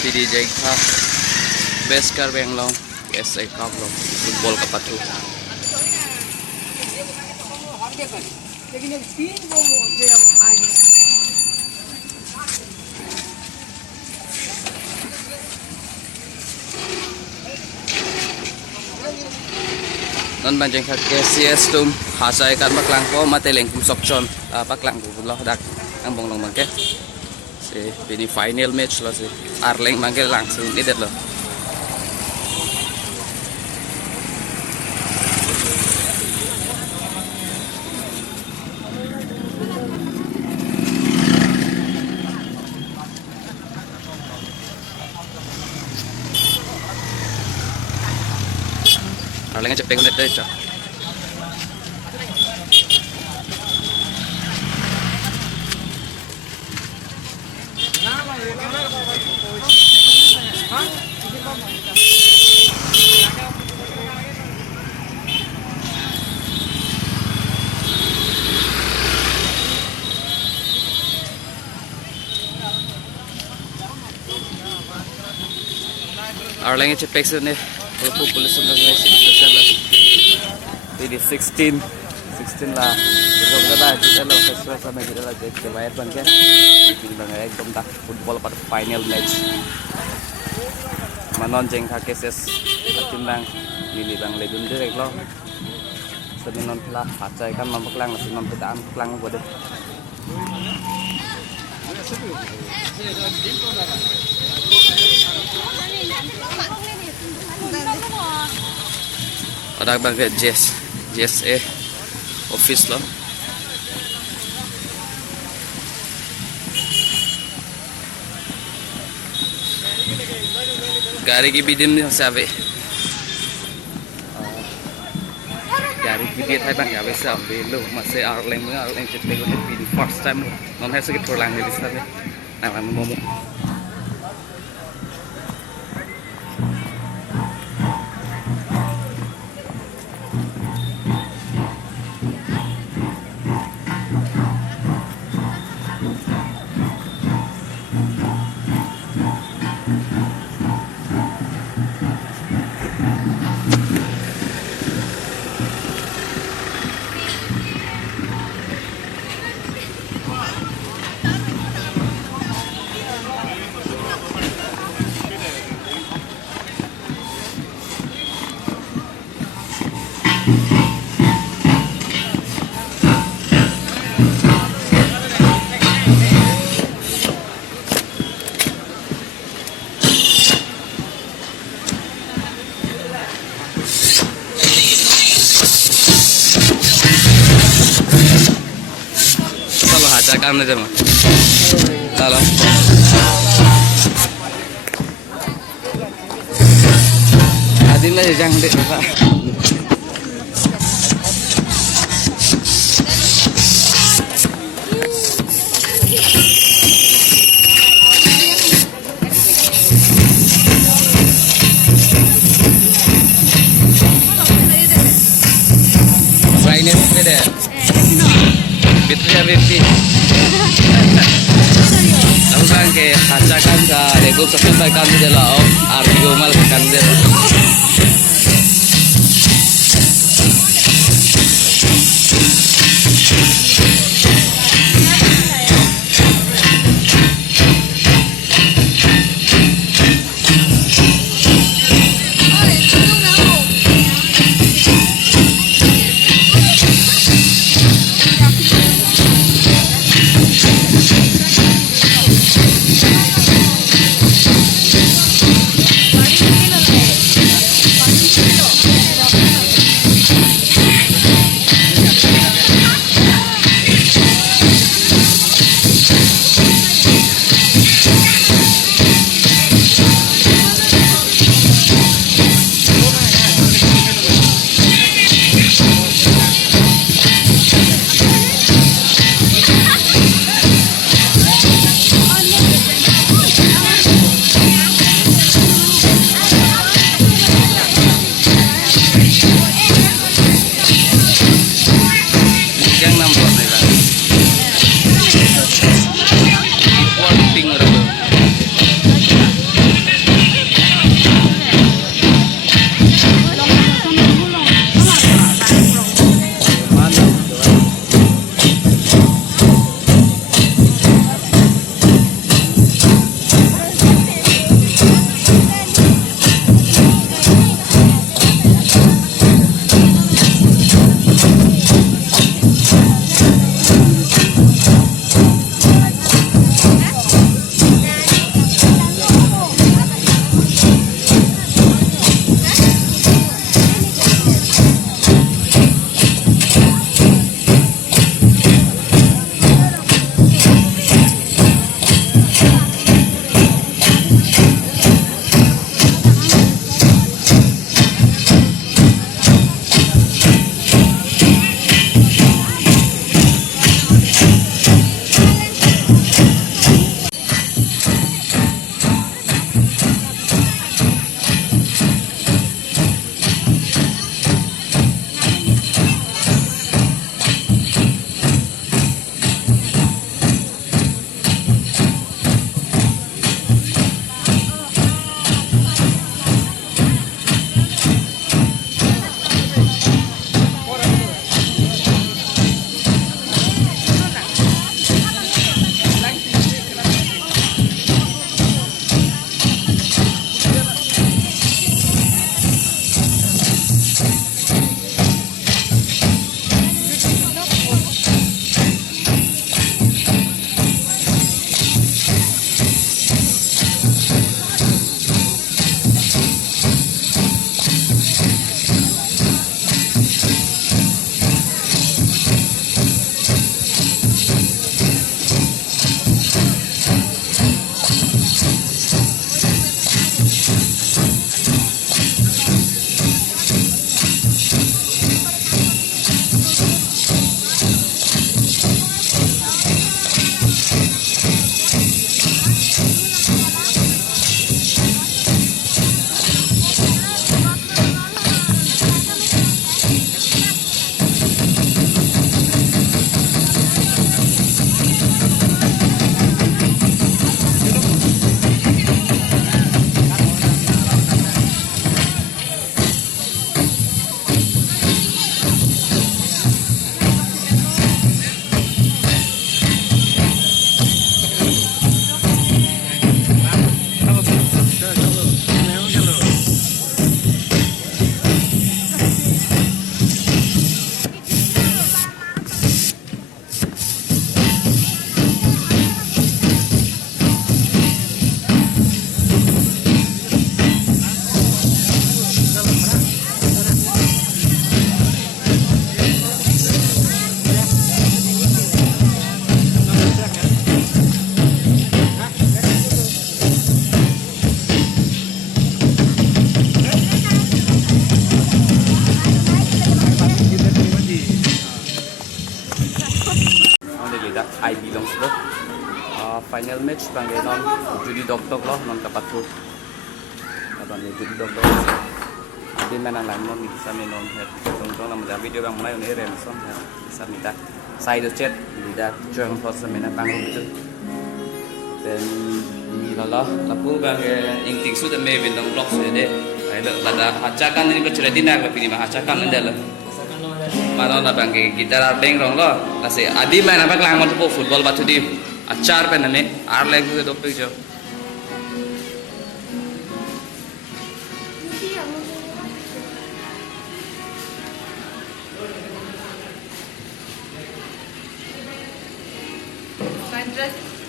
PDJ ka best kar beng long SA Cup long football ka patu non banjeng ka KCS tum hasai kan maklang ko mateleng kum sokchon paklang ko lo dak ang bong long mangke si ini final match lo si Arleng mangke langsung idet lo Arleng cepeng net deh cok Arleng cepeng sini kalau polis sudah spesial lah jadi 16 lah betul-betul kita lo festival sama kita lah jadi bayar bang kan ini bang ekdom tak football pada final match manon jeng kakeses timbang lili bang legend direct lo seninon lah hacai kan mampeklang lah seninon kita ampeklang boleh ada bang ke JSA office lo गाड़ी की भी दिन सावे गाड़ी की भी Thai bang ya bisa ambil masih Arleng cetek ko di first time non hay sakit pulang di sana nah momo काम नहीं जमा चलो आदिन lah jangan deh pak brightness beda bitnya beda Aku kan kayak kaca kan ke Lego sampai kan dia lah, Argo mal kan dia. helmet bangge non judi doktor lo non kapatu bangge judi doktor di mana lain non bisa non tong nam da video bang mulai ini remson bisa minta side chat lidah jeng pos semena panggung itu dan ini lah aku bangge inting sudah me bintang blog sudah deh ada hacakan ini keceratin aku pilih mah hacakan adalah mana na bangge kita beng rong lo kasih adi main apa kelang mau football batu di acar pen ane ar leg ke dopik jo Dress